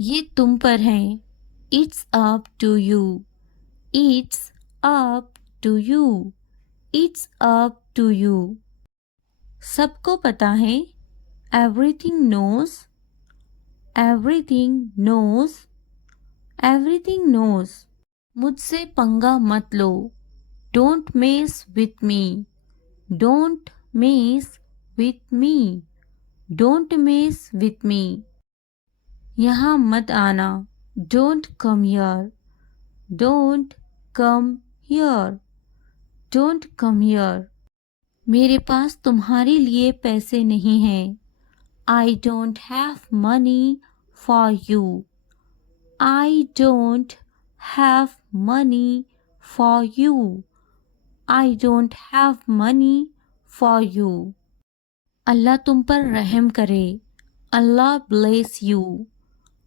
ये तुम पर है। It's up to you. It's up to you. It's up to you. सबको पता है। Everything knows. Everything knows. Everything knows. मुझसे पंगा मत लो। Don't mess with me. Don't mess with me. Don't mess with me. यहाँ मत आना। Don't come here. Don't come here. Don't come here. मेरे पास तुम्हारे लिए पैसे नहीं हैं। I don't have money for you. I don't have money for you. I don't have money for you. अल्लाह तुम पर रहम करे। अल्लाह bless you.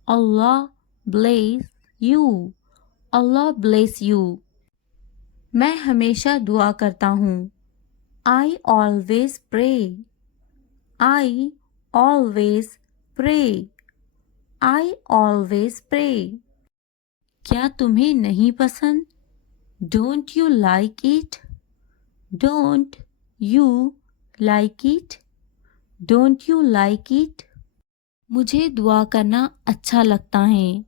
Allah bless you. Allah bless you. मैं हमेशा दुआ करता हूँ। I always pray. I always pray. I always pray. क्या तुम्हें नहीं पसंद? Don't you like it? Don't you like it? Don't you like it? मुझे दुआ करना अच्छा लगता है।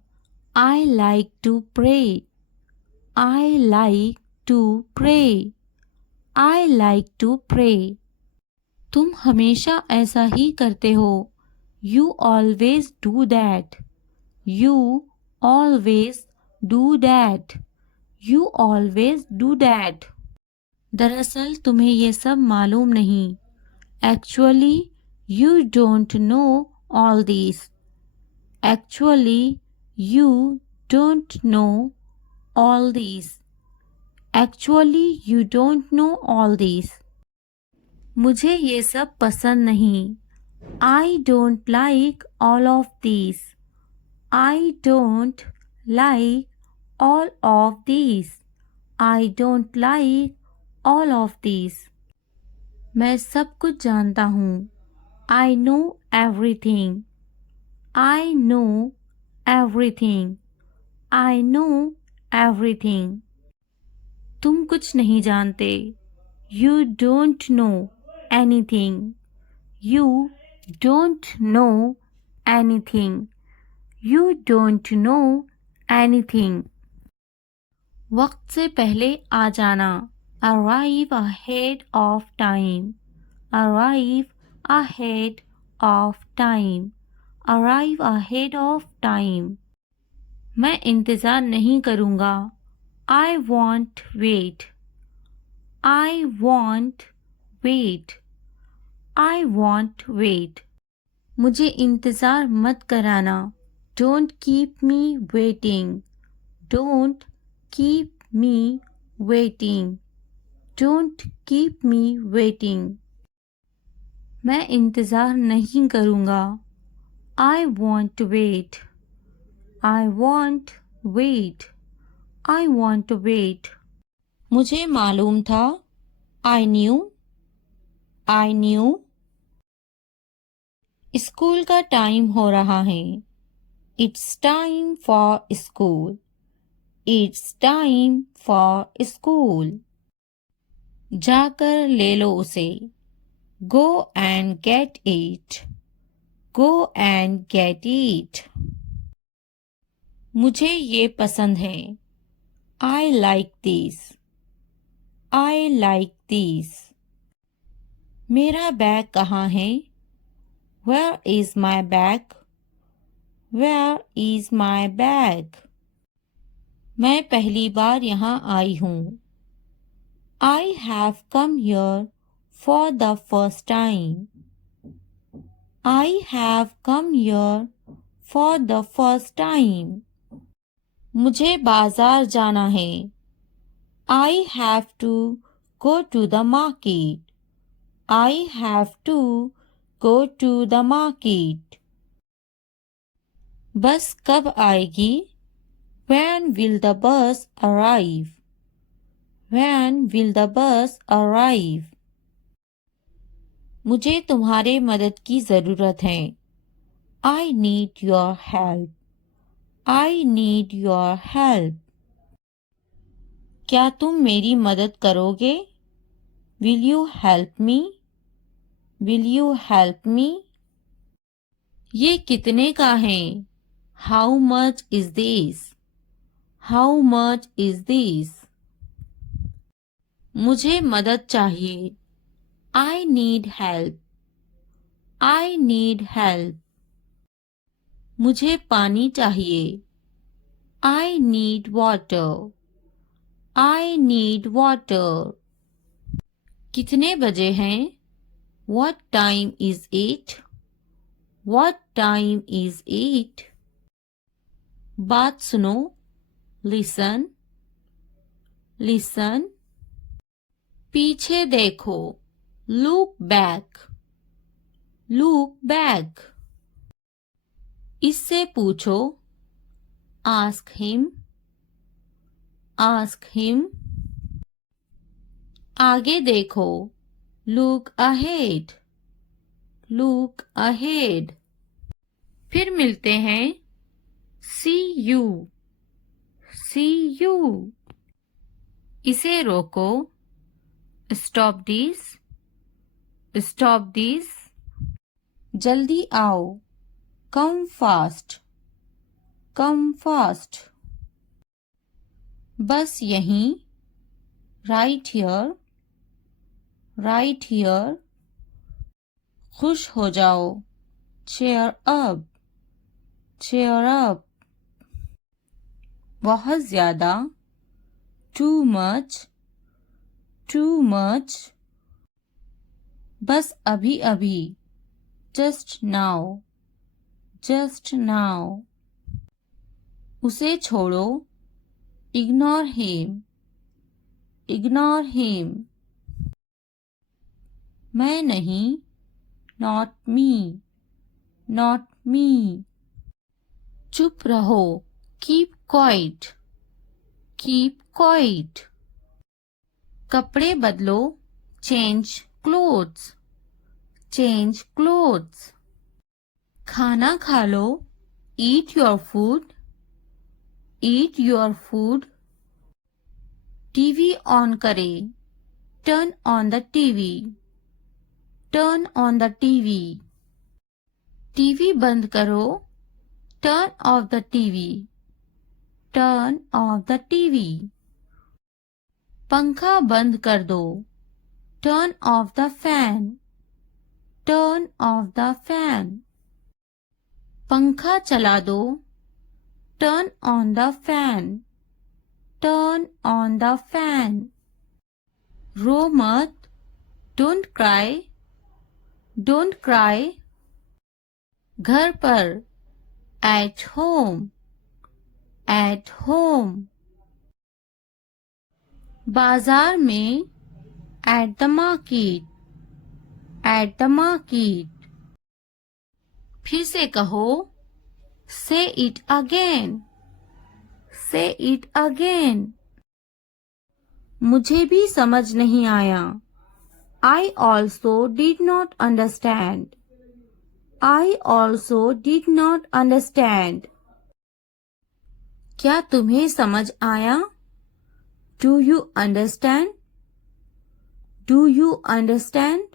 I like to pray. I like to pray. I like to pray. तुम हमेशा ऐसा ही करते हो। You always do that. You always do that. You always do that. दरअसल तुम्हें ये सब मालूम नहीं। Actually, you don't know all these. Actually, you don't know all these. Actually, you don't know all these. मुझे ये सब पसंद नहीं। I don't like all of these. I don't like all of these. I don't like all of these. मैं सब कुछ जानता हूँ। I know everything. I know everything. I know everything. तुम कुछ नहीं जानते। You don't know anything. You don't know anything. You don't know anything. वक्त से पहले आ जाना। Arrive ahead of time. Arrive ahead of time. Arrive ahead of time. मैं इंतज़ार नहीं करूँगा। I won't wait. I won't wait. I won't wait. मुझे इंतज़ार मत कराना। Don't keep me waiting. Don't keep me waiting. Don't keep me waiting. मैं इंतज़ार नहीं करूँगा। I won't wait. I won't wait. I won't wait. मुझे मालूम था। I knew. I knew. School का टाइम हो रहा है। It's time for school. It's time for school. जाकर ले लो उसे। Go and get it. Go and get it. मुझे ये पसंद है। I like this. I like this. मेरा बैग कहाँ है? Where is my bag? Where is my bag? मैं पहली बार यहाँ आई हूँ। I have come here for the first time. I have come here for the first time. मुझे बाजार जाना है। I have to go to the market. I have to go to the market. बस कब आएगी? When will the bus arrive? When will the bus arrive? मुझे तुम्हारे मदद की ज़रूरत है। I need your help. I need your help. क्या तुम मेरी मदद करोगे? Will you help me? Will you help me? ये कितने का है? How much is this? How much is this? मुझे मदद चाहिए. I need help. I need help. मुझे पानी चाहिए. I need water. I need water. कितने बजे हैं? What time is it? What time is it? बात सुनो. Listen. Listen. पीछे देखो. Look back. Look back. इससे पूछो. Ask him. Ask him. आगे देखो. Look ahead. Look ahead. फिर मिलते हैं. See you. See you. इसे रोको. Stop this. Stop this. जल्दी आओ. Come fast. Come fast. बस यहीं. Right here. Right here. खुश हो जाओ. Cheer up. Cheer up. बहुत ज़्यादा. Too much. Too much. बस अभी अभी. Just now. Just now. उसे छोड़ो. Ignore him. Ignore him. मैं नहीं. Not me. Not me. चुप रहो. Keep quiet. Keep quiet. कपड़े बदलो. Change clothes. Change clothes. खाना खा लो. Eat your food. Eat your food. TV on करें. Turn on the TV. Turn on the TV. TV बंद करो. Turn off the TV. Turn off the TV. पंखा बंद कर दो. Turn off the fan. Turn off the fan. पंखा चला दो. Turn on the fan. Turn on the fan. रो मत. Don't cry. Don't cry. घर पर. At home. At home. बाजार में. At the market. At the market. फिर से कहो. Say it again. Say it again. मुझे भी समझ नहीं आया. I also did not understand. I also did not understand. क्या तुम्हें समझ आया? Do you understand? Do you understand?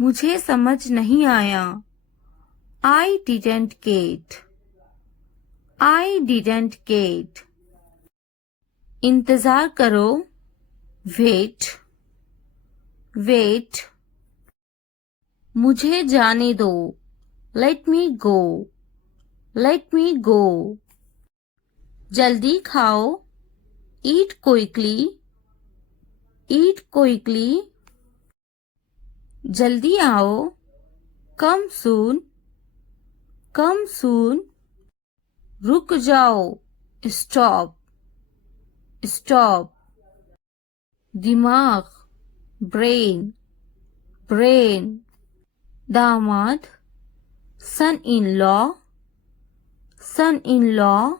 मुझे समझ नहीं आया. I didn't get. I didn't get. इंतजार करो. Wait. Wait. मुझे जाने दो. Let me go. Let me go. जल्दी खाओ. Eat quickly. Eat quickly. जल्दी आओ. Come soon. Come soon. रुक जाओ. Stop. Stop. दिमाग. Brain. Brain. दामाद. Son-in-law. Son-in-law.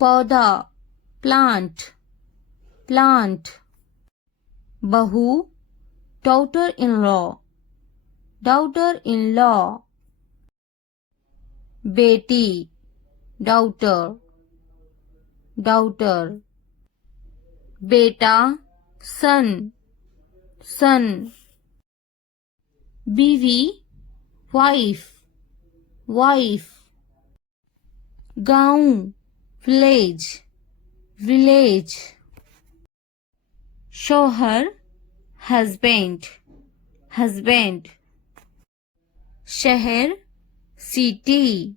पौधा. Plant. Plant. बहू. Daughter-in-law. Daughter-in-law. बेटी, daughter, daughter. बेटा, son, son. बीवी, wife, wife. गांव, village, village. शौहर, husband, husband. शहर, city,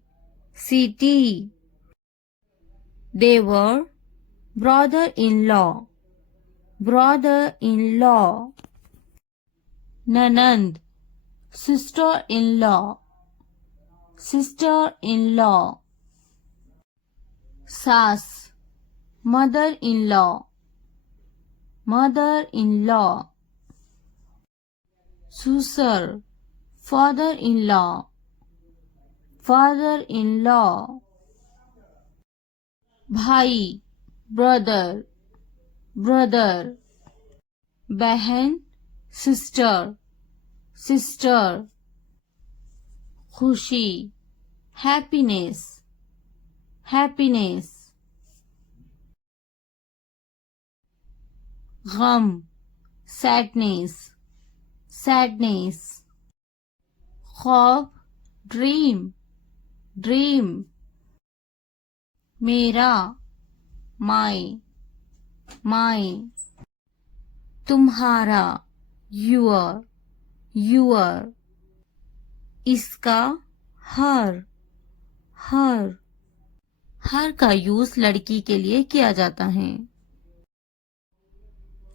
city. देवर, brother-in-law, brother-in-law. ननंद, sister-in-law, sister-in-law. सास, mother-in-law, mother-in-law. ससुर, father-in-law, father-in-law. भाई, brother, brother. बहन, sister, sister. खुशी, happiness, happiness. गम, sadness, sadness. ख्वाब, dream, dream. मेरा, my, my. तुम्हारा, your, your. इसका, her, her. हर का यूज लड़की के लिए किया जाता है।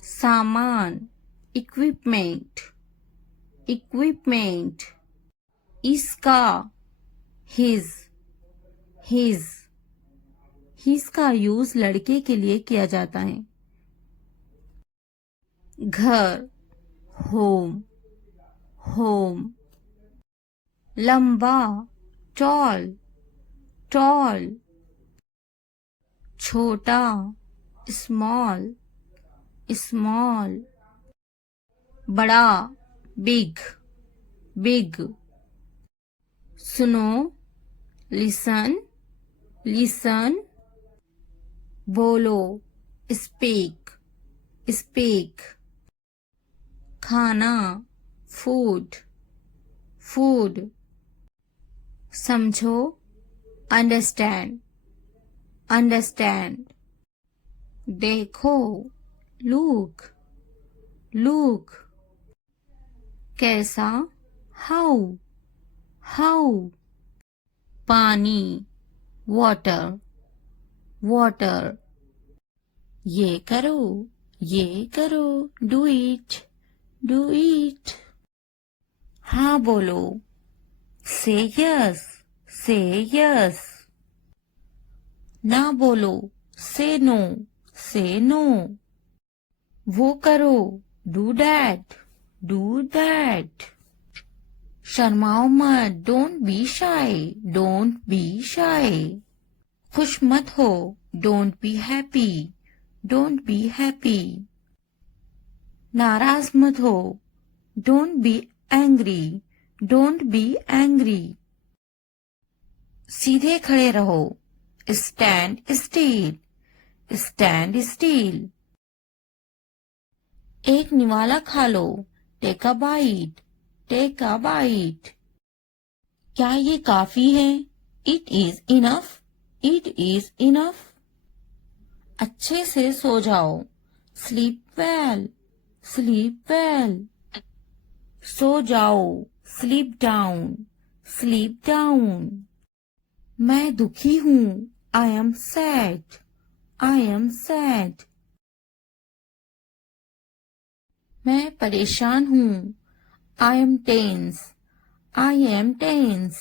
सामान, equipment, equipment. इसका, his, his. his का यूज लड़के के लिए किया जाता है। घर, home, home. लंबा, tall, tall. छोटा, small, small. बड़ा, big, big. सुनो, listen, listen. बोलो, speak, speak. खाना, food, food. समझो, understand, understand. देखो, look, look. कैसा, how, how. पानी, water, water. ये करो, ये करो, do it, do it. हाँ बोलो, say yes, say yes. ना बोलो, say no, say no. वो करो, do that, do that. शर्माओ मत, don't be shy, don't be shy. खुश मत हो, don't be happy, don't be happy. नाराज मत हो, don't be angry, don't be angry. सीधे खड़े रहो, stand still, stand still. एक निवाला खा लो, take a bite, take a bite. क्या ये काफी है? It is enough, it is enough. अच्छे से सो जाओ, sleep well, sleep well. सो जाओ, sleep down, sleep down. मैं दुखी हूँ, I am sad, I am sad. मैं परेशान हूँ, I am tense, I am tense.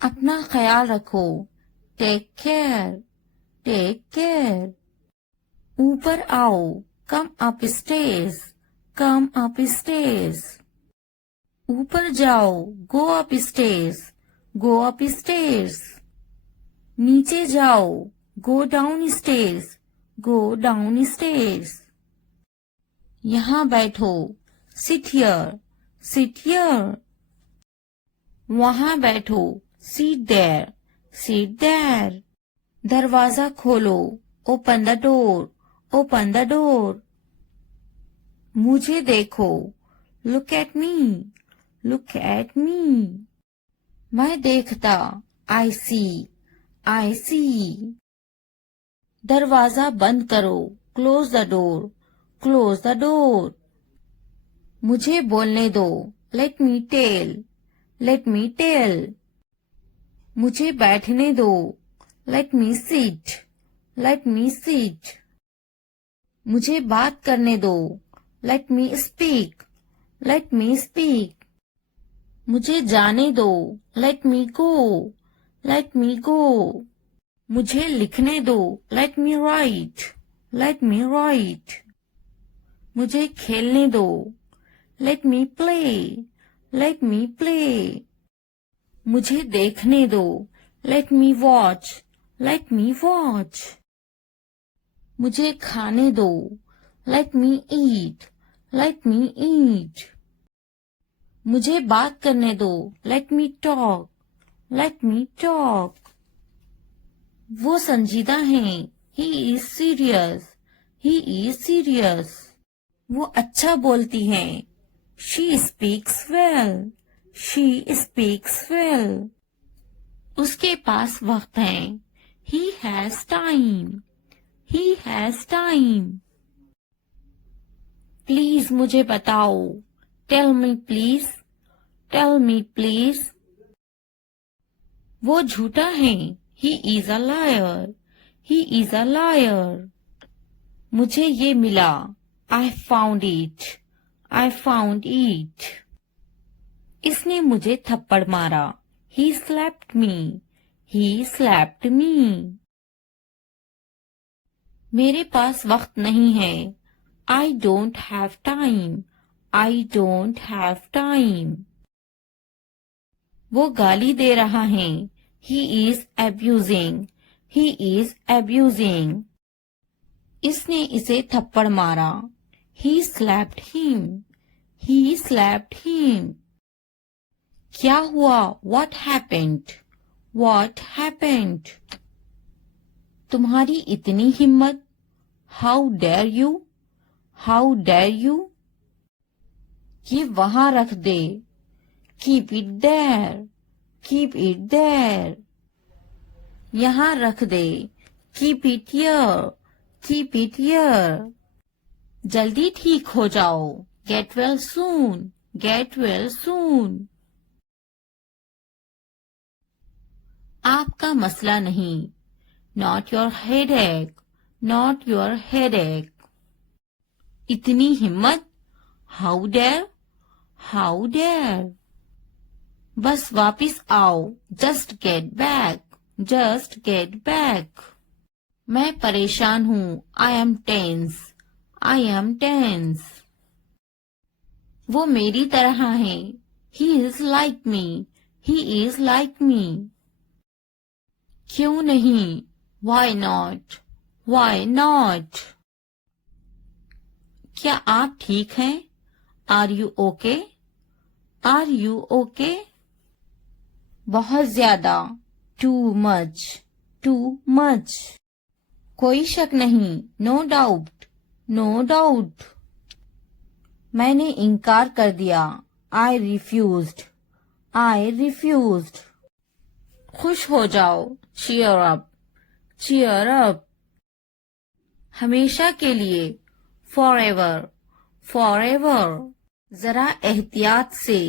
अपना ख्याल रखो, take care, take care. ऊपर आओ, come upstairs, come upstairs. ऊपर जाओ, go upstairs, go upstairs. नीचे जाओ, go downstairs, go downstairs. यहाँ बैठो, sit here, sit here. वहाँ बैठो, Sit there. Sit there. दरवाजा खोलो. Open the door. Open the door. मुझे देखो. Look at me. Look at me. मैं देखता. I see. I see. दरवाजा बंद करो. Close the door. Close the door. मुझे बोलने दो. Let me tell. Let me tell. मुझे बैठने दो. Let me sit. Let me sit. मुझे बात करने दो. Let me speak. Let me speak. मुझे जाने दो. Let me go. Let me go. मुझे लिखने दो. Let me write. Let me write. मुझे खेलने दो. Let me play. Let me play. मुझे देखने दो. Let me watch. Let me watch. मुझे खाने दो. Let me eat. Let me eat. मुझे बात करने दो. Let me talk. Let me talk. वो संजीदा हैं. He is serious. He is serious. वो अच्छा बोलती हैं. She speaks well. She speaks well. उसके पास वक्त है. He has time. He has time. Please मुझे बताओ. Tell me please. Tell me please. वो झूठा है. He is a liar. He is a liar. मुझे ये मिला. I found it. I found it. इसने मुझे थप्पड़ मारा. He slapped me. He slapped me. मेरे पास वक्त नहीं है. I don't have time. I don't have time. वो गाली दे रहा है. He is abusing. He is abusing. इसने इसे थप्पड़ मारा. He slapped him. He slapped him. क्या हुआ? What happened? What happened? तुम्हारी इतनी हिम्मत. How dare you? How dare you? ये वहां रख दे. Keep it there. Keep it there. यहाँ रख दे. Keep it here. Keep it here. जल्दी ठीक हो जाओ. Get well soon. Get well soon. आपका मसला नहीं. Not your headache. Not your headache. इतनी हिम्मत. How dare? How dare? बस वापिस आओ. Just get back. Just get back. मैं परेशान हूँ. I am tense. I am tense. वो मेरी तरह है. He is like me. He is like me. क्यों नहीं? Why not? Why not? क्या आप ठीक हैं? Are you okay? Are you okay? बहुत ज्यादा. Too much. Too much. कोई शक नहीं. No doubt. No doubt. मैंने इनकार कर दिया. I refused. I refused. खुश हो जाओ. Cheer up. Cheer up. हमेशा के लिए. Forever. Forever. जरा एहतियात से.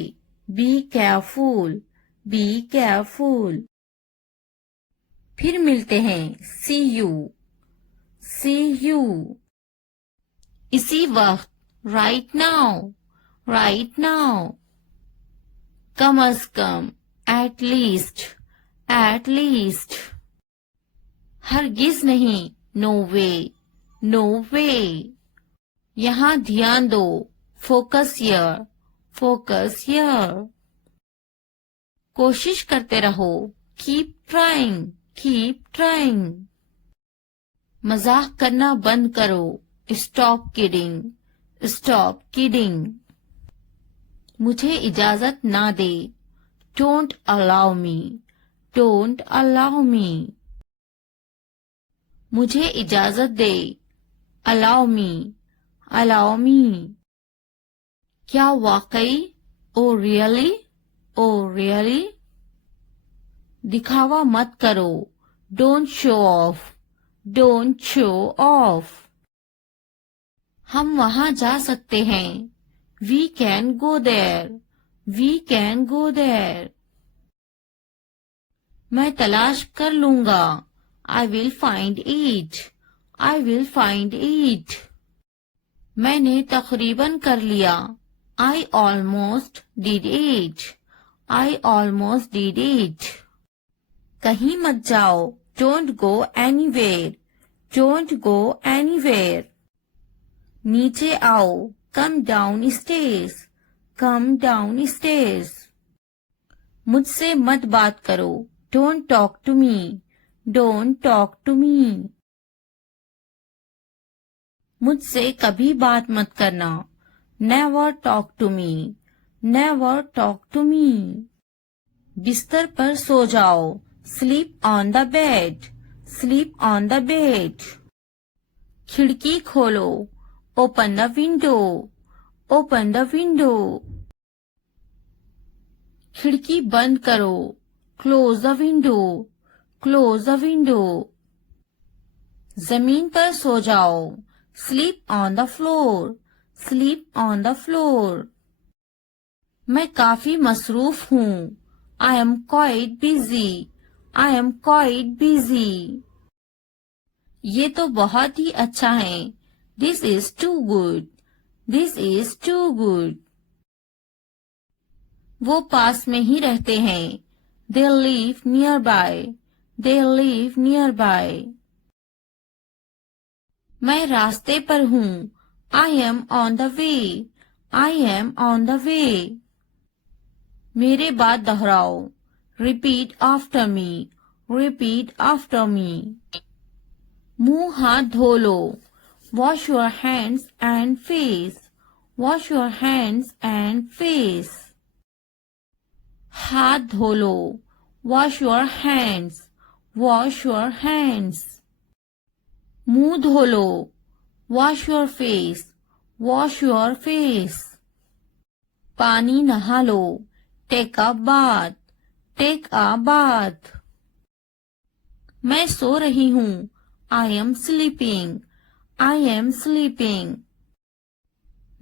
Be careful. Be careful. फिर मिलते हैं. See you. See you. इसी वक्त. Right now. Right now. Come a come. At least. At least. हरगिज नहीं. No way. No way. यहाँ ध्यान दो. Focus here. Focus here. कोशिश करते रहो. Keep trying. Keep trying. मजाक करना बंद करो. Stop kidding. Stop kidding. मुझे इजाजत ना दे. Don't allow me. Don't allow me. मुझे इजाजत दे. Allow me. Allow me. क्या वाकई? Oh really? Oh really? दिखावा मत करो. Don't show off. Don't show off. हम वहां जा सकते हैं. We can go there. We can go there. मैं तलाश कर लूंगा. I will find it. I will find it. मैंने तकरीबन कर लिया. I almost did it. I almost did it. कहीं मत जाओ. Don't go anywhere. Don't go anywhere. नीचे आओ. Come down stairs. Come down stairs. मुझसे मत बात करो. Don't talk to me. Don't talk to me. मुझसे कभी बात मत करना. Never talk to me. Never talk to me. बिस्तर पर सो जाओ. Sleep on the bed. Sleep on the bed. खिड़की खोलो. Open the window. Open the window. खिड़की बंद करो. Close the window. Close the window. जमीन पर सो जाओ. Sleep on the floor. Sleep on the floor. मैं काफी मसरूफ हूँ. I am quite busy. I am quite busy. ये तो बहुत ही अच्छा है. This is too good. This is too good. वो पास में ही रहते हैं. They live nearby. They live nearby. मैं रास्ते पर हूँ. I am on the way. I am on the way. मेरे बाद दोहराओ. Repeat after me. Repeat after me. मुंह हाथ धो लो. Wash your hands and face. Wash your hands and face. हाथ धो लो. Wash your hands. Wash your hands. मुंह धो लो. Wash your face. Wash your face. पानी नहा लो. Take a bath. Take a bath. मैं सो रही हूँ. I am sleeping. I am sleeping.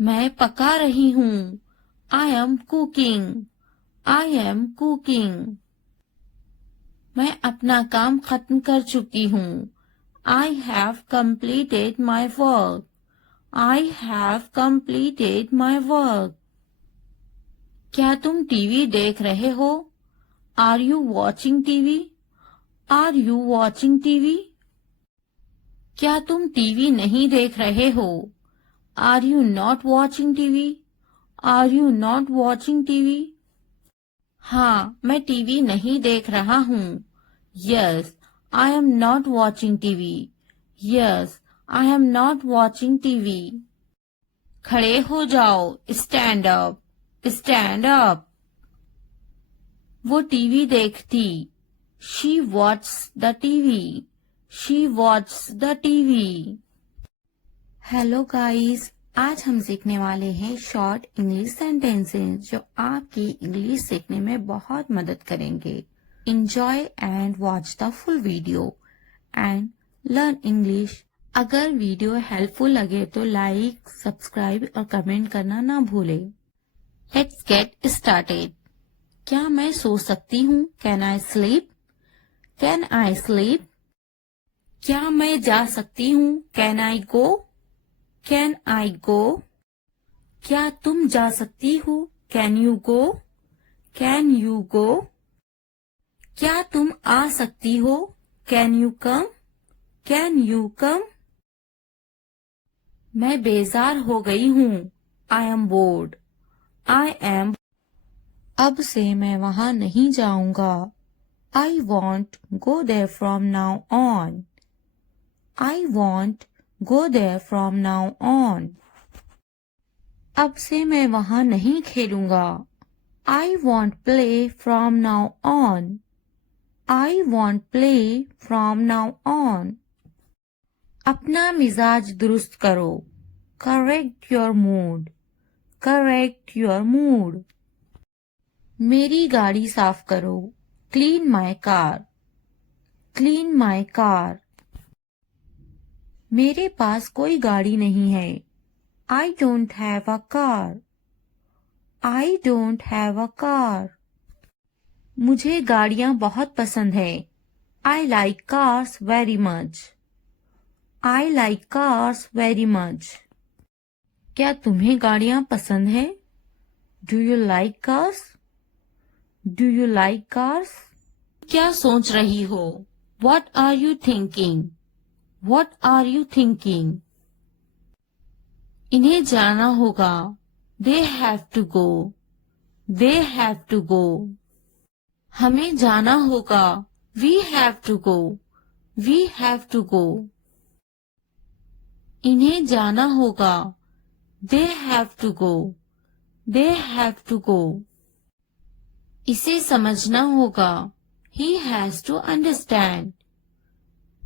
मैं पका रही हूँ. I am cooking. I am cooking. मैं अपना काम खत्म कर चुकी हूँ. I have completed my work. I have completed my work. क्या तुम टीवी देख रहे हो? Are you watching TV? Are you watching TV? क्या तुम टीवी नहीं देख रहे हो? Are you not watching TV? Are you not watching TV? हाँ, मैं टीवी नहीं देख रहा हूँ. Yes, I am not watching TV. Yes, I am not watching TV. खड़े हो जाओ. Stand up. Stand up. वो टीवी देखती. She watched the TV. She watched the TV. Hello guys, आज हम सीखने वाले हैं शॉर्ट इंग्लिश सेंटेंसेस जो आपकी इंग्लिश सीखने में बहुत मदद करेंगे. Enjoy and watch the full video and learn English. अगर वीडियो हेल्पफुल लगे तो लाइक, सब्सक्राइब और कमेंट करना ना भूलें. Let's get started. क्या मैं सो सकती हूँ? Can I sleep? Can I sleep? क्या मैं जा सकती हूँ? Can I go? Can I go? क्या तुम जा सकती हो? Can you go? Can you go? क्या तुम आ सकती हो? Can you come? Can you come? मैं बेजार हो गई हूँ. I am bored. I am. अब से मैं वहां नहीं जाऊंगा. I won't go there from now on. I won't go there from now on. अब से मैं वहां नहीं खेलूंगा. I won't play from now on. I won't play from now on. अपना मिजाज दुरुस्त करो. Correct your mood. Correct your mood. मेरी गाड़ी साफ करो. Clean my car. Clean my car. मेरे पास कोई गाड़ी नहीं है. I don't have a car. I don't have a car. मुझे गाड़ियाँ बहुत पसंद है. I like cars very much. I like cars very much. क्या तुम्हें गाड़ियाँ पसंद है? Do you like cars? Do you like cars? क्या सोच रही हो? What are you thinking? What are you thinking? इन्हें जाना होगा. They have to go. They have to go. हमें जाना होगा. We have to go. We have to go. इन्हें जाना होगा. They have to go. They have to go. इसे समझना होगा. He has to understand.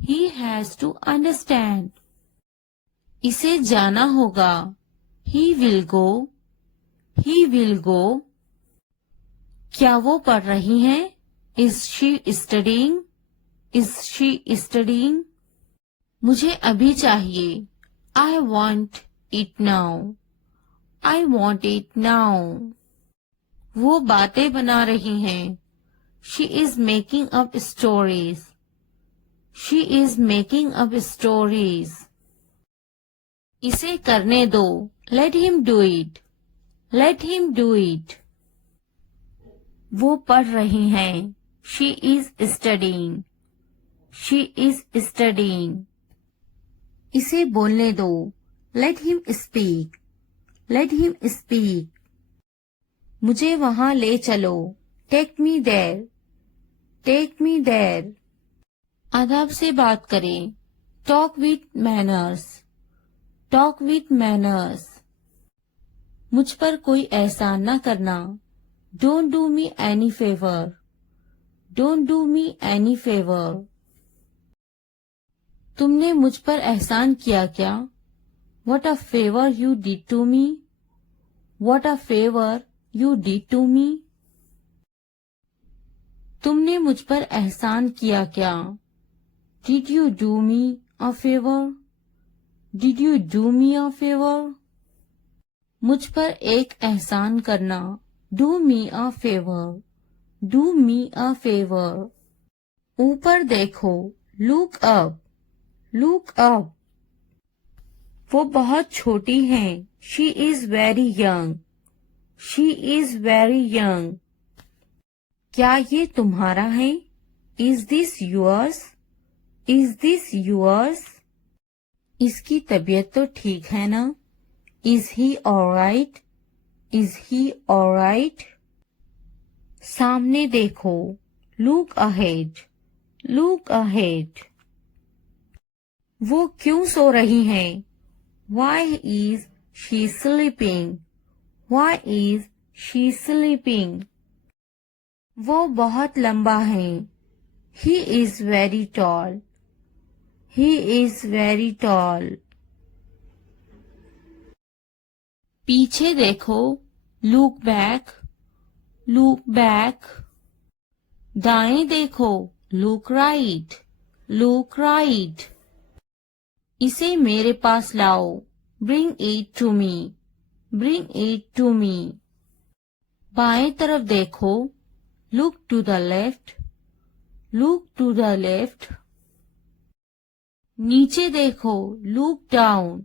He has to understand. इसे जाना होगा. He will go. He will go. क्या वो पढ़ रही हैं? Is she studying? Is she studying? मुझे अभी चाहिए. I want it now. I want it now. वो बातें बना रही हैं. She is making up stories. She is making up stories. इसे करने दो. Let him do it. Let him do it. वो पढ़ रही हैं. She is studying. She is studying. इसे बोलने दो. Let him speak. Let him speak. मुझे वहां ले चलो. Take me there. Take me there. अदब से बात करें. Talk with manners. Talk with manners. मुझ पर कोई एहसान न करना. Don't do me any favor. Don't do me any favor. तुमने मुझ पर एहसान किया क्या? What a favor you did to me. What a favor you did to me. तुमने मुझ पर एहसान किया क्या? Did you do me a favor? Did you do me a favor? मुझ पर एक एहसान करना. Do me a favor. Do me a favor. ऊपर देखो. Look up. Look up. वो बहुत छोटी हैं. She is very young. She is very young. क्या ये तुम्हारा है? Is this yours? Is this yours? इसकी तबीयत तो ठीक है ना? Is he alright? Is he alright? सामने देखो. Look ahead. Look ahead. वो क्यों सो रही हैं? Why is she sleeping? Why is she sleeping? वो बहुत लंबा है. He is very tall. He is very tall. पीछे देखो. Look back. Look back. दाएं देखो. Look right. Look right. इसे मेरे पास लाओ. Bring it to me. Bring it to me. बाएं तरफ देखो. Look to the left. Look to the left. नीचे देखो. Look down.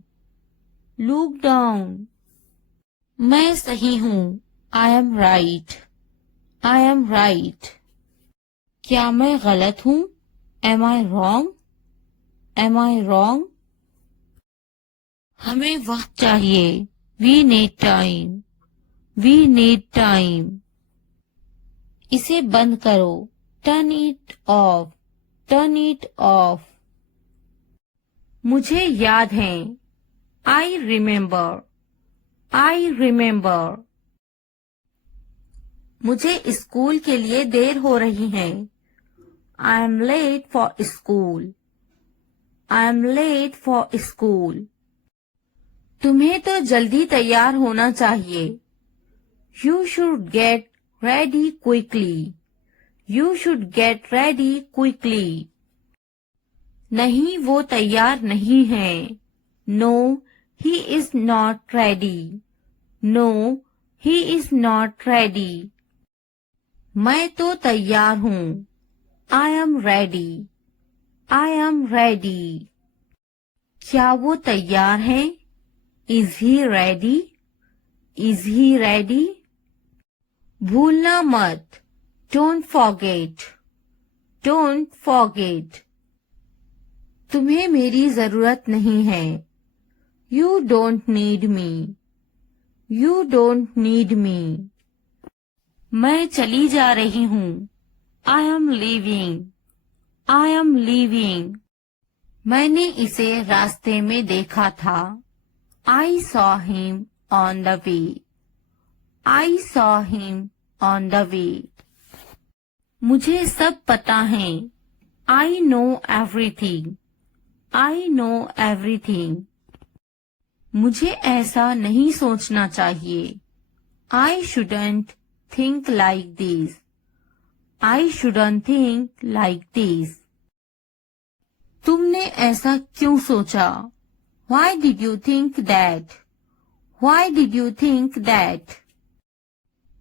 Look down. मैं सही हूँ. I am right. I am right. क्या मैं गलत हूँ? Am I wrong? Am I wrong? हमें वक्त चाहिए. We need time. We need time. इसे बंद करो. Turn it off. Turn it off. मुझे याद है. I remember. I remember. मुझे स्कूल के लिए देर हो रही है. I am late for school. I am late for school. तुम्हें तो जल्दी तैयार होना चाहिए. You should get ready quickly. You should get ready quickly. नहीं वो तैयार नहीं है. No, he is not ready. No, he is not ready. मैं तो तैयार हूँ. I am ready. I am ready. क्या वो तैयार है? Is he ready? Is he ready? भूलना मत. Don't forget. Don't forget. तुम्हें मेरी जरूरत नहीं है. You don't need me. You don't need me. मैं चली जा रही हूँ. I am leaving. I am leaving. मैंने इसे रास्ते में देखा था. I saw him on the way. I saw him on the way. मुझे सब पता है. I know everything. I know everything. मुझे ऐसा नहीं सोचना चाहिए. I shouldn't think like this. I shouldn't think like this. तुमने ऐसा क्यों सोचा? Why did you think that? Why did you think that?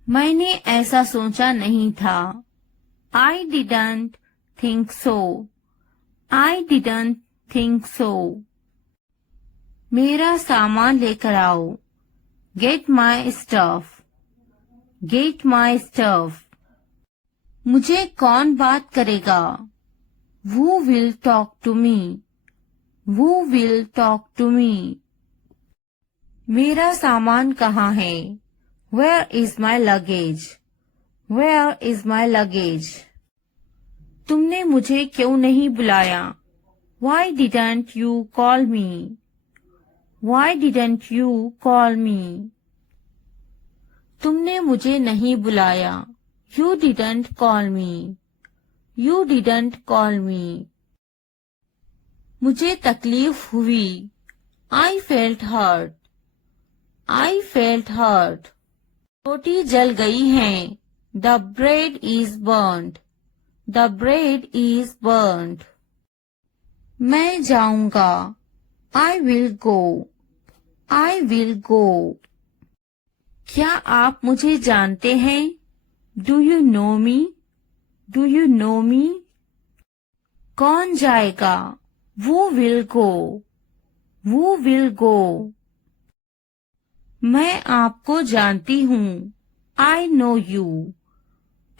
मैंने ऐसा सोचा नहीं था. I didn't think so. I didn't think so. मेरा सामान लेकर आओ. Get my stuff. Get my stuff. मुझे कौन बात करेगा? Who will talk to me? Who will talk to me? मेरा सामान कहाँ है? Where is my luggage? Where is my luggage? तुमने मुझे क्यों नहीं बुलाया? Why didn't you call me? Why didn't you call me? तुमने मुझे नहीं बुलाया. You didn't call me. You didn't call me. मुझे तकलीफ हुई. I felt hurt. I felt hurt. रोटी जल गई है. The bread is burnt. The bread is burnt. मैं जाऊंगा. I will go. I will go. क्या आप मुझे जानते हैं? Do you know me? Do you know me? कौन जाएगा? Who will go? Who will go? मैं आपको जानती हूँ. I know you.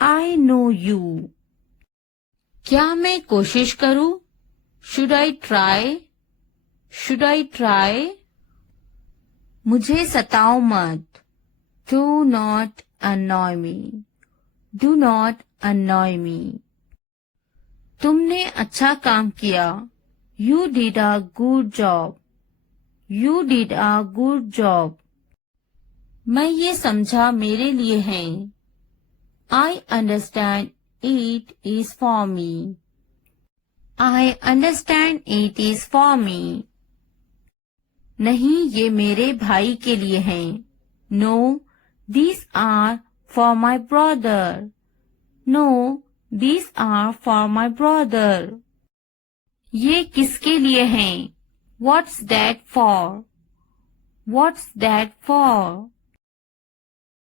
I know you. क्या मैं कोशिश करूँ? Should I try? Should I try? मुझे सताओ मत. Do not annoy me. Do not annoy me. तुमने अच्छा काम किया. You did a good job. You did a good job. मैं ये समझा मेरे लिए है. I understand it is for me. I understand it is for me. नहीं ये मेरे भाई के लिए हैं. No, these are for my brother. No, these are for my brother. ये किसके लिए हैं? What's that for? What's that for?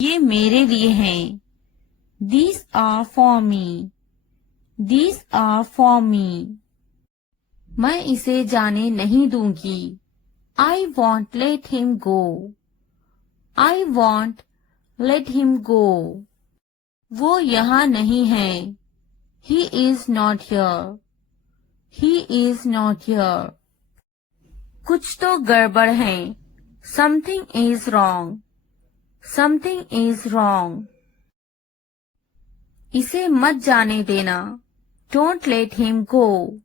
ये मेरे लिए हैं. These are for me. These are for me. मैं इसे जाने नहीं दूंगी. I won't let him go. I won't let him go. वो यहाँ नहीं है. He is not here. He is not here. कुछ तो गड़बड़ है. Something is wrong. Something is wrong. इसे मत जाने देना. Don't let him go.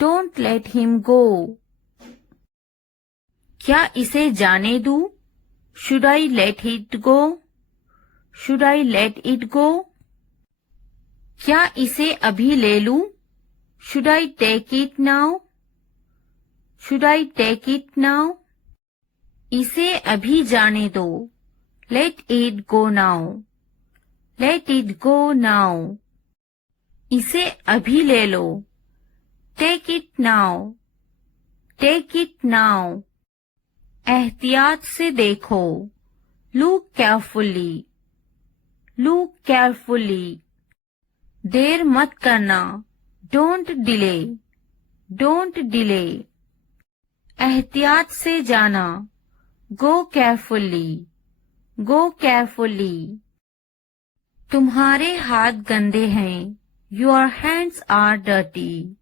Don't let him go. क्या इसे जाने दूं? Should I let it go? Should I let it go? क्या इसे अभी ले लूं? Should I take it now? Should I take it now? इसे अभी जाने दो. Let it go now. Let it go now. इसे अभी ले लो. Take it now. Take it now. एहतियात से देखो. Look carefully. Look carefully. देर मत करना. Don't delay. Don't delay. एहतियात से जाना. Go carefully. Go carefully. तुम्हारे हाथ गंदे हैं. Your hands are dirty.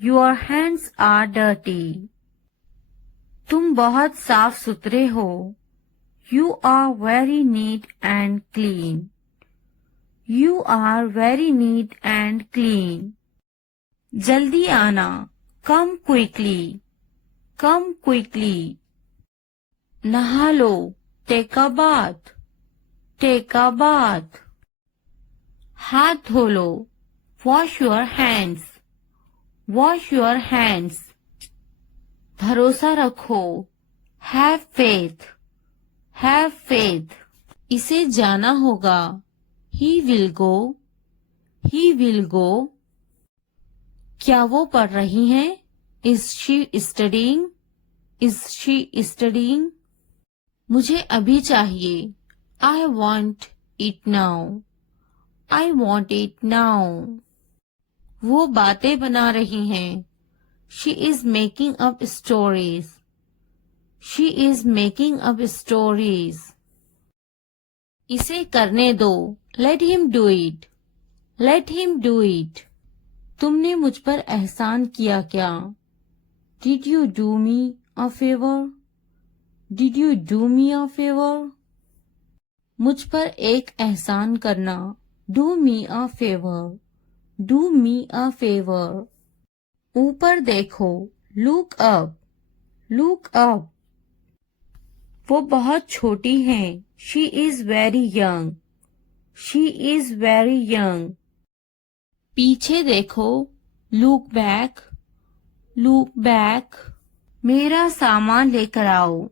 Your hands are dirty. तुम बहुत साफ सुथरे हो. You are very neat and clean. You are very neat and clean. जल्दी आना. Come quickly. Come quickly. नहा लो. Take a bath. Take a bath. हाथ धो लो. Wash your hands. Wash your hands. भरोसा रखो. Have faith. Have faith. इसे जाना होगा. He will go. He will go. क्या वो पढ़ रही हैं? Is she studying? Is she studying? मुझे अभी चाहिए. I want it now. I want it now. वो बातें बना रही हैं. She is making up stories. She is making up stories. इसे करने दो. Let him do it. Let him do it. तुमने मुझ पर एहसान किया क्या? Did you do me a favor? Did you do me a favor? मुझ पर एक एहसान करना. Do me a favor. Do me a favor. ऊपर देखो. Look up. Look up. वो बहुत छोटी हैं. She is very young. She is very young. पीछे देखो. Look back. Look back. मेरा सामान लेकर आओ.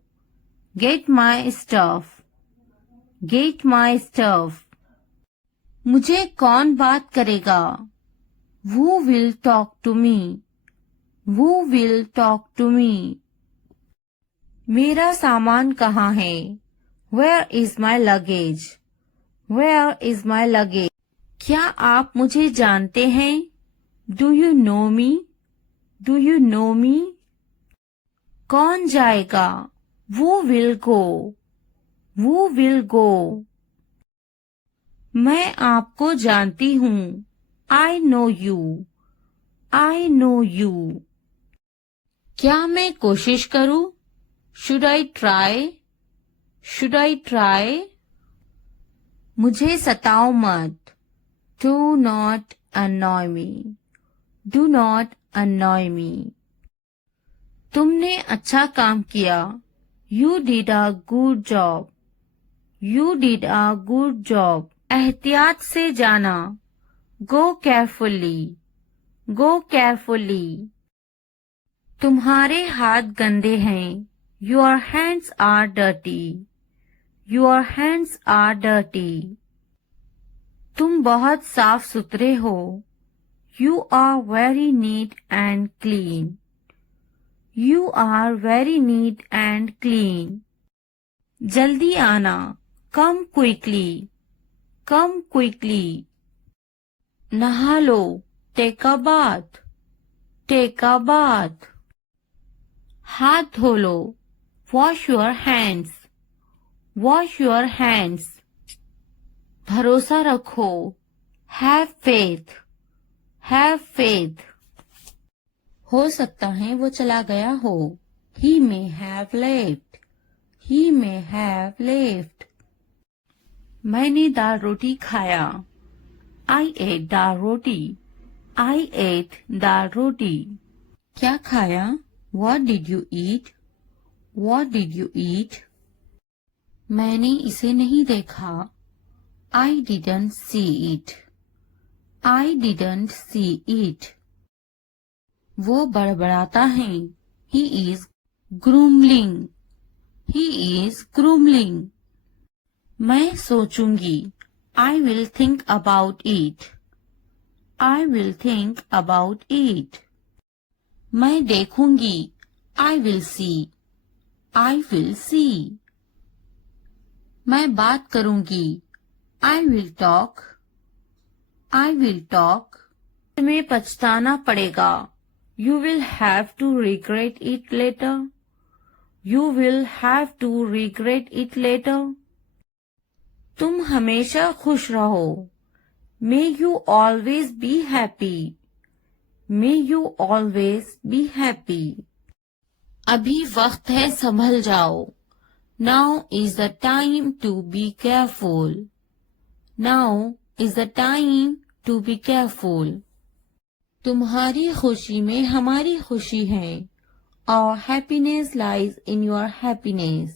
Get my stuff. Get my stuff. मुझे कौन बात करेगा? Who will talk to me? Who will talk to me? मेरा सामान कहाँ है? Where is my luggage? Where is my luggage? क्या आप मुझे जानते हैं? Do you know me? Do you know me? कौन जाएगा? Who will go? Who will go? मैं आपको जानती हूँ. I know you. I know you. क्या मैं कोशिश करूँ? Should I try? Should I try? मुझे सताओ मत. Do not annoy me. Do not annoy me. तुमने अच्छा काम किया. You did a good job. You did a good job. एहतियात से जाना. Go carefully. Go carefully. तुम्हारे हाथ गंदे हैं. Your hands are dirty. Your hands are dirty. तुम बहुत साफ सुथरे हो. You are very neat and clean. You are very neat and clean. जल्दी आना. Come quickly. Come quickly. नहा लो. Take a bath. Take a bath. हाथ धो लो. Wash your hands. Wash your hands. भरोसा रखो. Have faith. Have faith. हो सकता है वो चला गया हो. He may have left. He may have left. मैंने दाल रोटी खाया. I ate dal roti. I ate दाल रोटी. क्या खाया? What did you eat? What did you eat? मैंने इसे नहीं देखा. I didn't see it. I didn't see it. वो बड़बड़ाता है. He is grumbling. He is grumbling. मैं सोचूंगी. I will think about it. I will think about it. मैं देखूंगी. I will see. I will see. मैं बात करूंगी. I will talk. I will talk. तुम्हें पछताना पड़ेगा. You will have to regret it later. You will have to regret it later. तुम हमेशा खुश रहो. May you always be happy. May you always be happy. अभी वक्त है संभल जाओ. Now is the time to be careful. Now is the time to be careful. तुम्हारी खुशी में हमारी खुशी है. Our happiness lies in your happiness.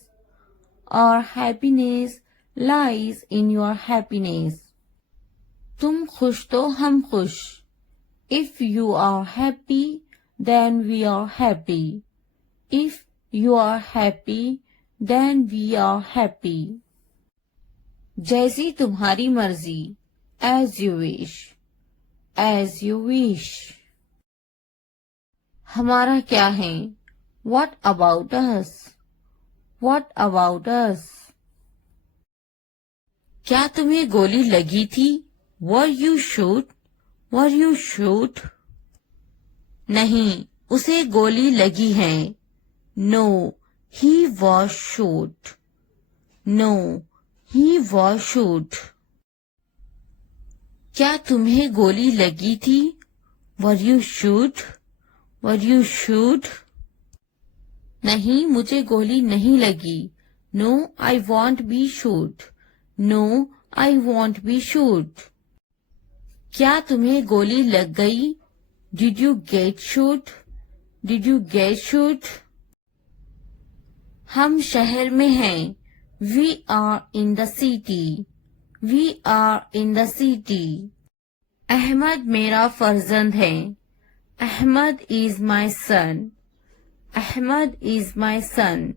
Our happiness lies in your happiness. तुम खुश तो हम खुश. If you are happy, then we are happy. If you are happy, then we are happy. जैसी तुम्हारी मर्जी. As you wish. As you wish. हमारा क्या है? What about us? What about us? क्या तुम्हें गोली लगी थी? Were you shot? Were you shot? नहीं, उसे गोली लगी है. No, he was shot. No, he was shot. क्या तुम्हें गोली लगी थी? Were you shot? Were you shot? नहीं, मुझे गोली नहीं लगी. No, I won't be shot. No, I won't be shot. क्या तुम्हें गोली लग गई? Did you get shot? Did you get shot? हम शहर में हैं. We are in the city. We are in the city. Ahmad मेरा फर्जंद है. Ahmad is my son. Ahmad is my son.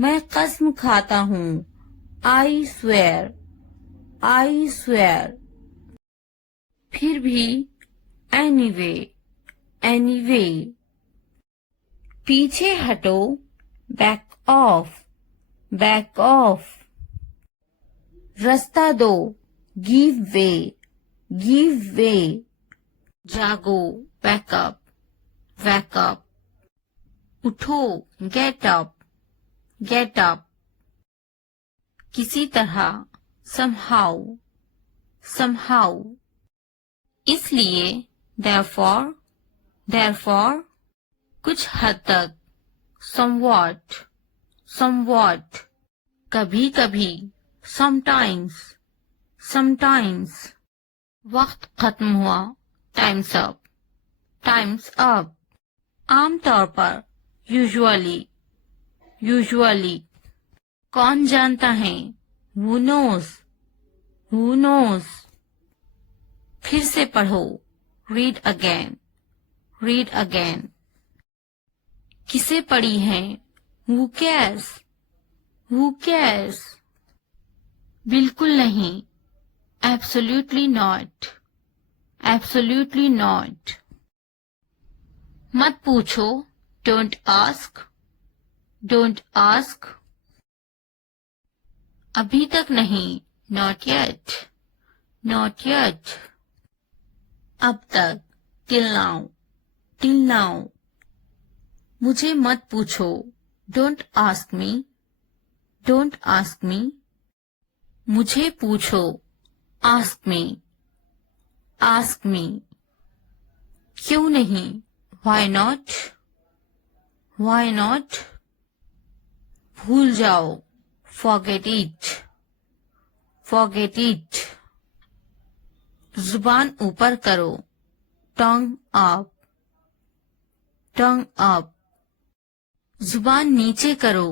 मैं कसम खाता हूँ. I swear. I swear. फिर भी. Anyway. Anyway. पीछे हटो. Back off. Back off. रास्ता दो. Give way. Give way. जागो. Wake up. Wake up. उठो. Get up. Get up. किसी तरह. Somehow. Somehow. इसलिए. Therefore. Therefore. कुछ हद तक. Somewhat. Somewhat. कभी कभी. Sometimes. Sometimes. वक्त खत्म हुआ. Time's up. Time's up. आमतौर पर. Usually. Usually. कौन जानता है? Who knows? Who knows? फिर से पढ़ो. Read again. Read again. किसे पढ़ी है? Who cares? Who cares? बिल्कुल नहीं. Absolutely not. Absolutely not. मत पूछो. Don't ask. Don't ask. अभी तक नहीं. Not yet. Not yet. अब तक. Till now. Till now. मुझे मत पूछो. Don't ask me. Don't ask me. मुझे पूछो. Ask me. Ask me. क्यों नहीं? Why not? Why not? भूल जाओ. Forget it. Forget it. जुबान ऊपर करो. Tongue up. Tongue up. जुबान नीचे करो.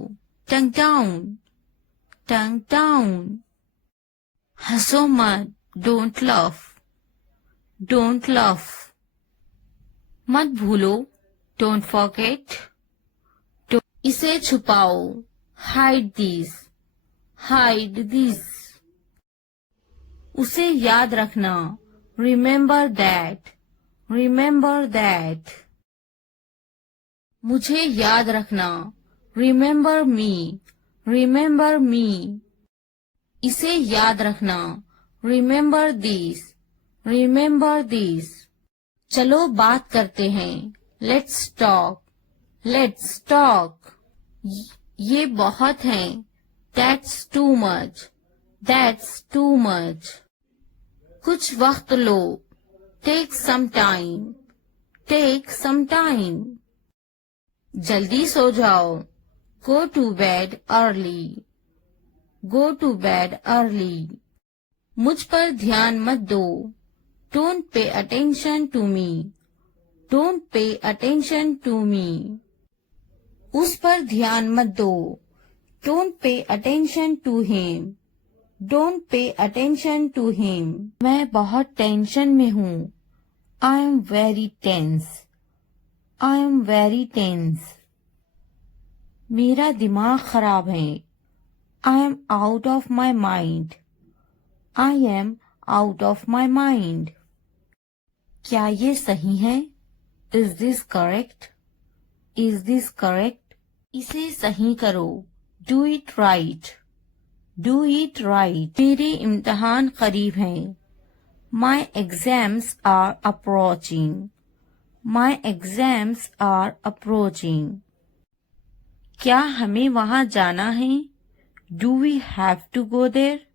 Tongue down. Tongue down. हंसो मत. Don't laugh, don't laugh. मत भूलो, डोंट फॉरगेट। इसे छुपाओ, हाइड दिस, हाइड दिस। उसे याद रखना, रिमेम्बर दैट, रिमेम्बर दैट। मुझे याद रखना, रिमेम्बर मी, रिमेम्बर मी। इसे याद रखना, रिमेम्बर दिस, रिमेम्बर दिस। चलो बात करते हैं, लेट्स टॉक, लेट्स टॉक। ये बहुत है, that's too much, that's too much. कुछ वक्त लो, take some time, take some time. जल्दी सो जाओ, go to bed early, go to bed early. मुझ पर ध्यान मत दो, don't pay attention to me, don't pay attention to me. उस पर ध्यान मत दो, don't pay attention to him, don't pay attention to him. मैं बहुत टेंशन में हूँ, I am very tense, I am very tense. मेरा दिमाग खराब है, I am out of my mind, I am out of my mind. क्या ये सही है? Is this correct, is this correct. इसे सही करो, do it right, do it right. मेरे इम्तिहान करीब हैं, my exams are approaching, my exams are approaching. क्या हमें वहां जाना है? Do we have to go there,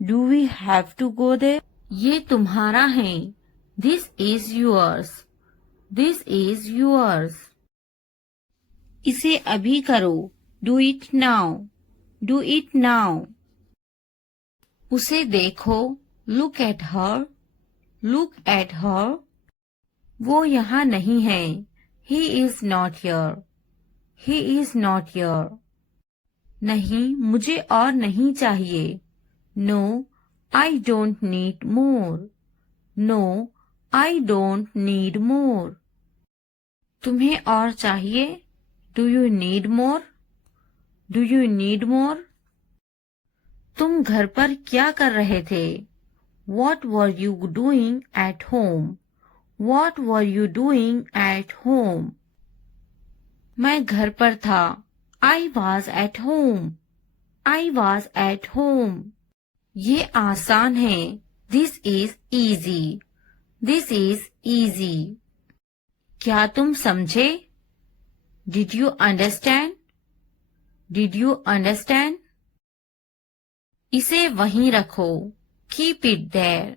do we have to go there. ये तुम्हारा है, this is yours, this is yours. इसे अभी करो, do it now, do it now. उसे देखो, look at her, look at her. वो यहाँ नहीं है, he is not here, he is not here. नहीं, मुझे और नहीं चाहिए, no I don't need more, no I don't need more. तुम्हें और चाहिए, do you need more, do you need more. तुम घर पर क्या कर रहे थे? What were you doing at home, what were you doing at home. मैं घर पर था, I was at home, I was at home. ये आसान है, this is easy, this is easy. क्या तुम समझे? Did you understand, did you understand. इसे वहीं रखो, keep it there,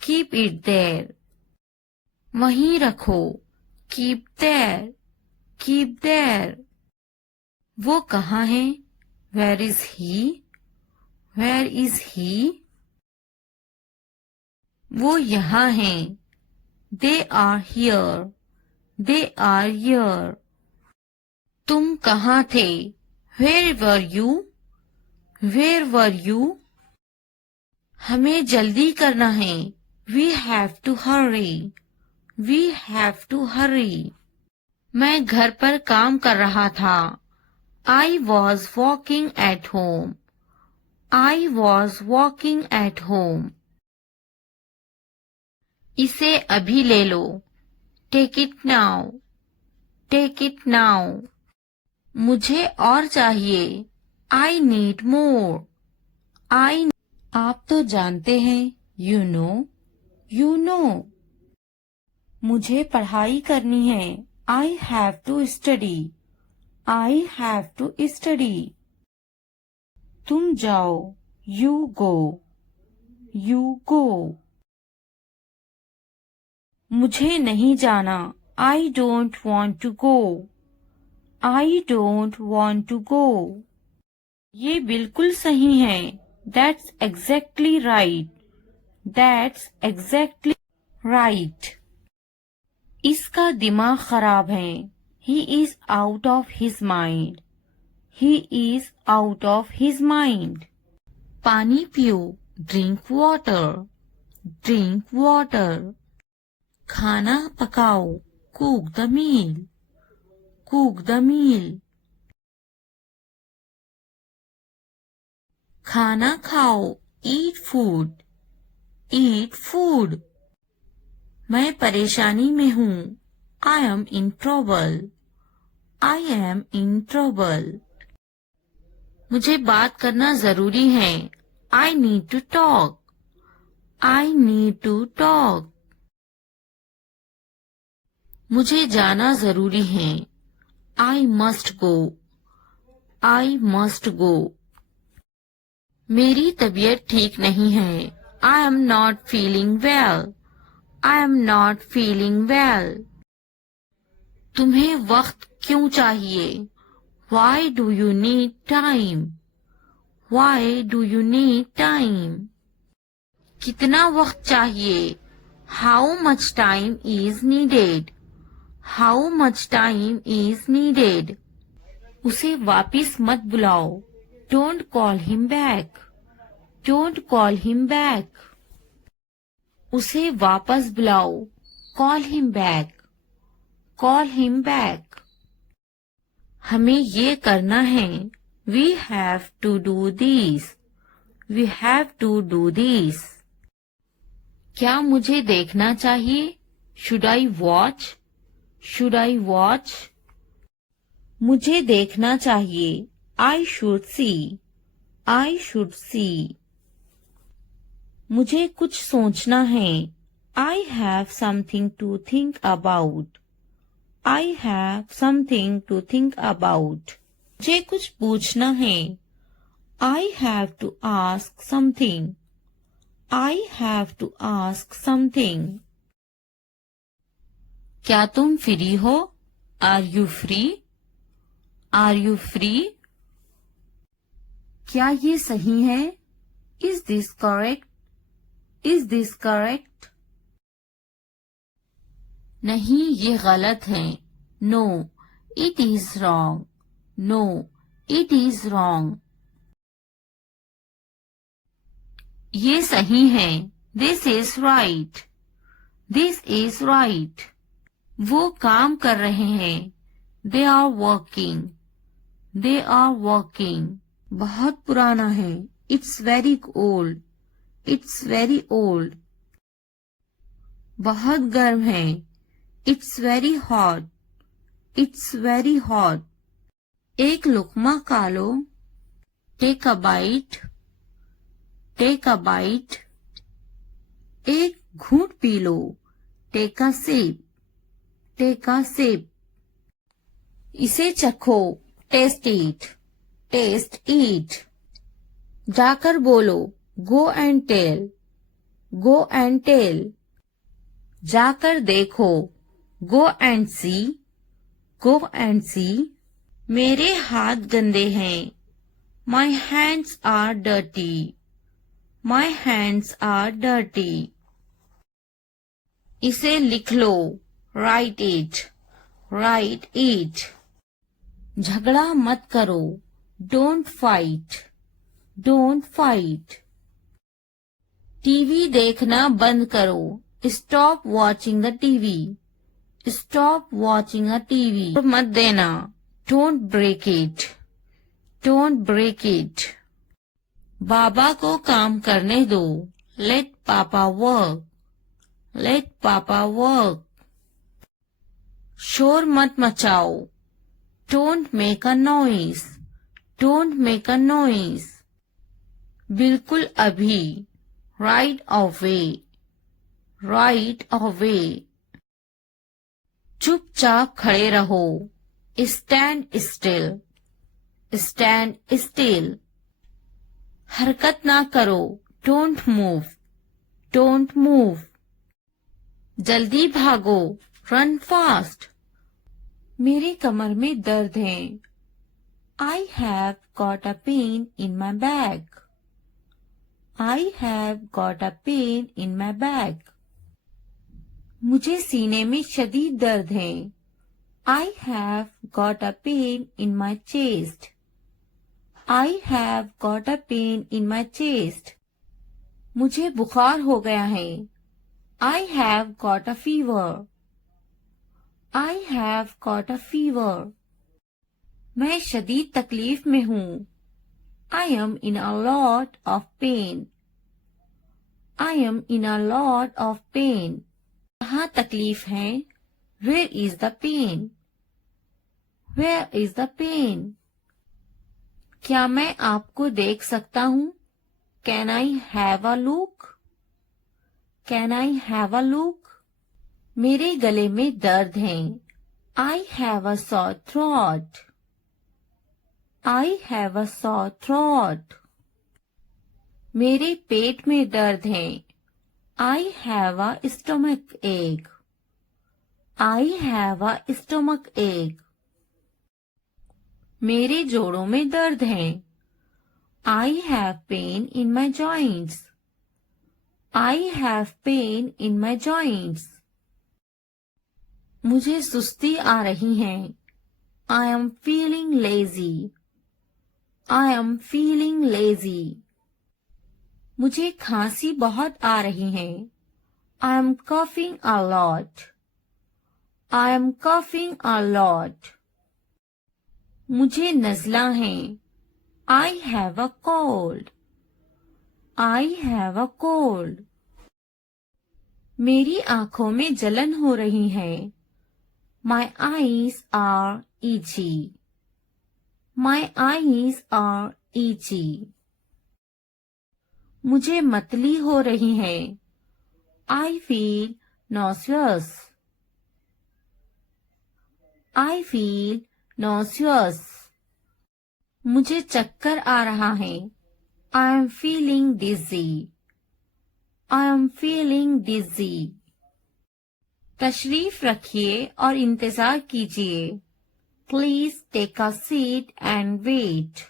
keep it there. वहीं रखो, कीप देयर, कीप देयर। वो कहाँ है? Where is he, where is he. वो यहाँ है, they are here, they are here. तुम कहाँ थे? Where were you, where were you. हमें जल्दी करना है, we have to hurry, we have to hurry. मैं घर पर काम कर रहा था, I was walking at home, I was walking at home. इसे अभी ले लो, take it now, take it now. मुझे और चाहिए, आई नीड मोर, आई। आप तो जानते हैं, यू नो, यू नो। मुझे पढ़ाई करनी है, I have to study, I have to study. तुम जाओ, यू गो, यू गो। मुझे नहीं जाना, I don't want to go, I don't want to go. ये बिल्कुल सही है, that's exactly right, that's exactly right. इसका दिमाग खराब है, he is out of his mind, he is out of his mind. पानी पियो, ड्रिंक वाटर, ड्रिंक वाटर। खाना पकाओ, cook the meal, cook the मील। खाना खाओ, ईट फूड, ईट फूड। मैं परेशानी में हूँ, I am in trouble, I am in trouble. मुझे बात करना जरूरी है, I need to talk, I need to talk. मुझे जाना जरूरी है, I must go, I must go. मेरी तबीयत ठीक नहीं है, I am not feeling well, I am not feeling well. तुम्हें वक्त क्यों चाहिए, why do you need time, why do you need time. कितना वक्त चाहिए, how much time is needed, how much time is needed. उसे वापिस मत बुलाओ, don't call him back, don't call him back. उसे वापस बुलाओ, call him back, call him back. हमें ये करना है, we have to do this, we have to do this. क्या मुझे देखना चाहिए, should I watch, should I watch. मुझे देखना चाहिए, I should see, I should see. मुझे कुछ सोचना है, I have something to think about, I have something to think about. मुझे कुछ पूछना है, I have to ask something, I have to ask something. क्या तुम फ्री हो, are you free, are you free. क्या ये सही है, is this correct, is this correct. नहीं ये गलत है, no it is wrong, no it is wrong. ये सही है, this is right, this is right. वो काम कर रहे हैं, they are working, they are working. बहुत पुराना है, it's very old, it's very old. बहुत गर्म है, it's very hot, it's very hot. एक लुकमा खा लो, take a bite, take a bite. एक घूंट पी लो, take a sip, take a sip. इसे चखो, टेस्ट इट, टेस्ट इट। जाकर बोलो, go and tell, go and tell. जाकर देखो, go and C, go and सी। मेरे हाथ गंदे हैं, my hands are dirty, my hands are dirty. इसे लिख लो, राइट इट, राइट इट। झगड़ा मत करो, don't fight, don't fight. TV देखना बंद करो, stop watching the TV, stop watching a TV. मत देना, don't break it, don't break it. बाबा को काम करने दो, लेट पापा वर्क, लेट पापा वर्क। शोर मत मचाओ, don't make a noise, don't make a noise. बिल्कुल अभी, राइट अवे, राइट अवे। चुपचाप खड़े रहो, स्टैंड स्टिल, स्टैंड स्टिल। हरकत ना करो, डोंट मूव, डोंट मूव। जल्दी भागो, रन फास्ट। मेरे कमर में दर्द है, I have got a pain in my back, I have got a pain in my back. मुझे सीने में शदीद दर्द है, I have got a pain in my chest, I have got a pain in my chest. मुझे बुखार हो गया है। I have got a fever. I have got a fever. मैं शदीद तकलीफ में हूँ। I am in a lot of pain. I am in a lot of pain. कहाँ तकलीफ है? Where is the pain? Where is the pain? क्या मैं आपको देख सकता हूँ? Can I have a look? Can I have a look? मेरे गले में दर्द है। I have a sore throat. I have a sore throat. मेरे पेट में दर्द है। I have a stomach ache. I have a stomach ache. मेरे जोड़ों में दर्द है। I have pain in my joints. I have pain in my joints. मुझे सुस्ती आ रही है। I am feeling lazy. I am feeling lazy. मुझे खांसी बहुत आ रही है। I am coughing a lot. I am coughing a lot. मुझे नज़ला है। I have a cold. I have a cold. मेरी आंखों में जलन हो रही है। My eyes are itchy. My eyes are itchy. मुझे मतली हो रही है। I feel nauseous. I feel nauseous. मुझे चक्कर आ रहा है। I am feeling dizzy. I am feeling dizzy. तशरीफ रखिए और इंतजार कीजिए। Please take a seat and wait.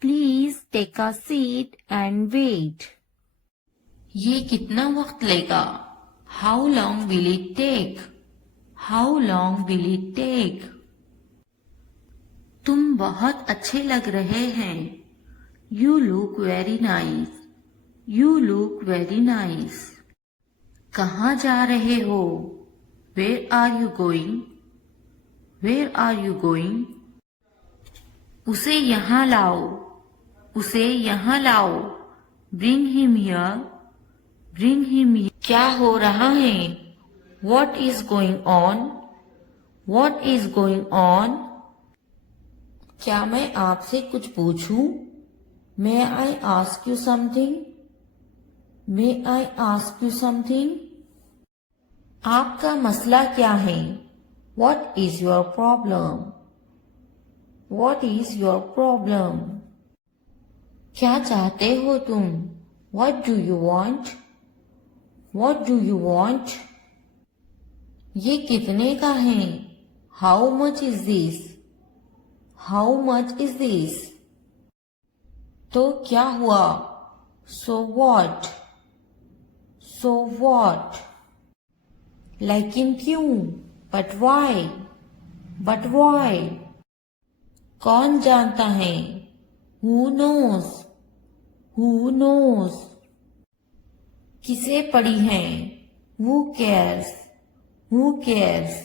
Please take a seat and wait. ये कितना वक्त लेगा? How long will it take? How long will it take? तुम बहुत अच्छे लग रहे हैं। You look very nice. You look very nice. कहाँ जा रहे हो? Where are you going? Where are you going? उसे यहाँ लाओ। उसे यहाँ लाओ। Bring him here. Bring him here. क्या हो रहा है? What is going on? What is going on? क्या मैं आपसे कुछ पूछूं? May I ask you something? May I ask you something? आपका मसला क्या है? What is your problem? What is your problem? क्या चाहते हो तुम? What do you want? What do you want? ये कितने का है? How much is this? How much is this? तो क्या हुआ? So what? So what? लेकिन क्यों? But why? But why? कौन जानता है? Who knows? Who knows? किसे पड़ी है? Who cares? Who cares?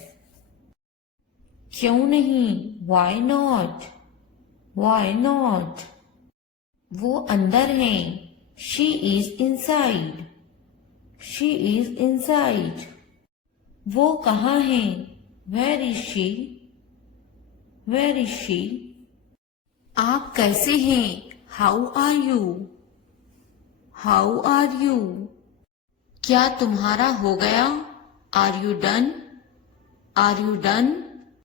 क्यों नहीं? Why not? Why not? वो अंदर है। She is inside. She is inside. वो कहाँ है? Where is she? Where is she? आप कैसे हैं? How are you? How are you? क्या तुम्हारा हो गया? Are you done? Are you done?